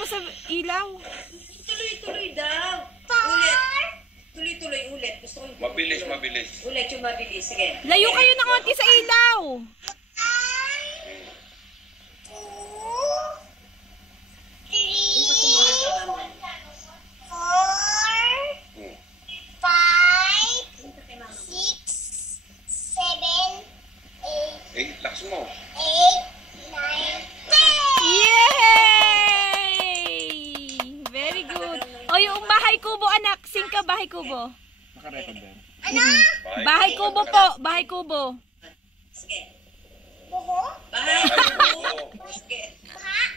mo sa ilaw. Tuloy-tuloy daw. Ulit. Tuloy-tuloy ulit. Gusto ko yung Mabilis, mabilis. Ulit yung mabilis. Sige. Layo kayo ng konti sa ilaw. Lakas mo. Yay! Very good. O yung bahay kubo, anak. Sing ka, bahay kubo. Nakarecord ba? Ano? Bahay kubo po. Bahay kubo. Sige. Bahay kubo. Sige. Bahay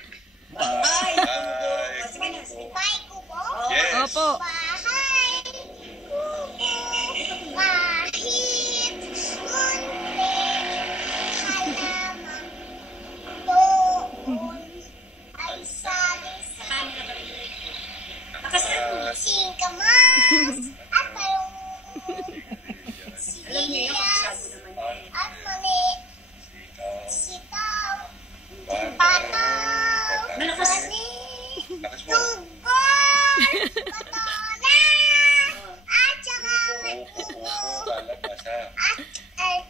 Sige. kubo. Yes. Opo. Alam niyo yung kapasado naman yun. Malakas. Lakas mo.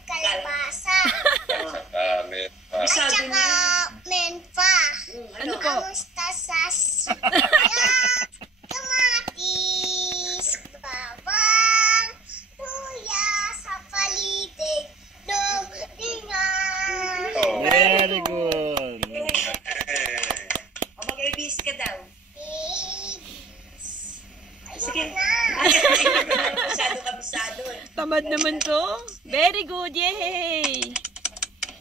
Kalabasa. Pasado niya. Menfa. Ano po? Mustasas. Kamatis. Bawang. Luya sa paligid. Dingan. Very good. O mag-ABC ka daw. Sige. Kabisado. Tamad naman to. Very good. Yay!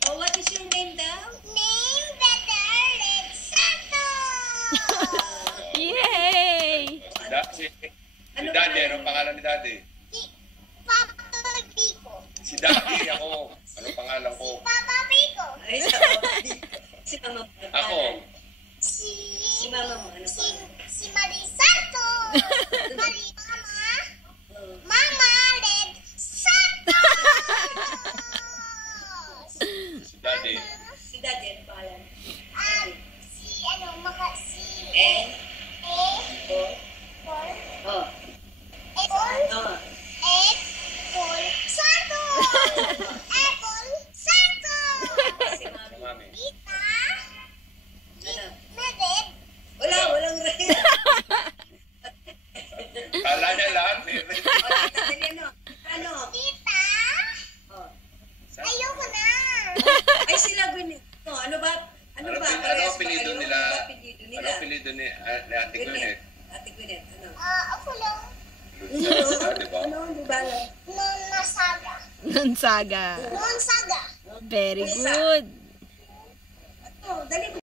Oh, what is your name daw? Name better Red Santos. Yay! Si Daddy, anong pangalan ni Daddy? Papa Bico. Si Daddy, ako. Anong pangalan ko? Papa Bico. Ay, si Mama mo. Ako. Si Mama mo. Ano pa? Si Marie Santos. Marie Mama. Mama Red Santos. Si Daddy. Si Daddy, ano pangalan? Si Oh. Apple Santos. Apple Santos. Si Mami. Mami. Tita. Ano? Mered. Walang rin. Kala niya lahat. Dali ano? Ano? Tita. Oh. Ayoko na. Ay, sila Gwyneth. No, ano ba? Ano Parehas ba apelido kayo? nila? Ano ba apelido nila? Ano apelido ni Ate Gwyneth? Ate Gwyneth, ano? Ako lang. Di ba? Ano, di ba? Nonsaga. Nonsaga. Nonsaga. Very good. Ano, dali mo.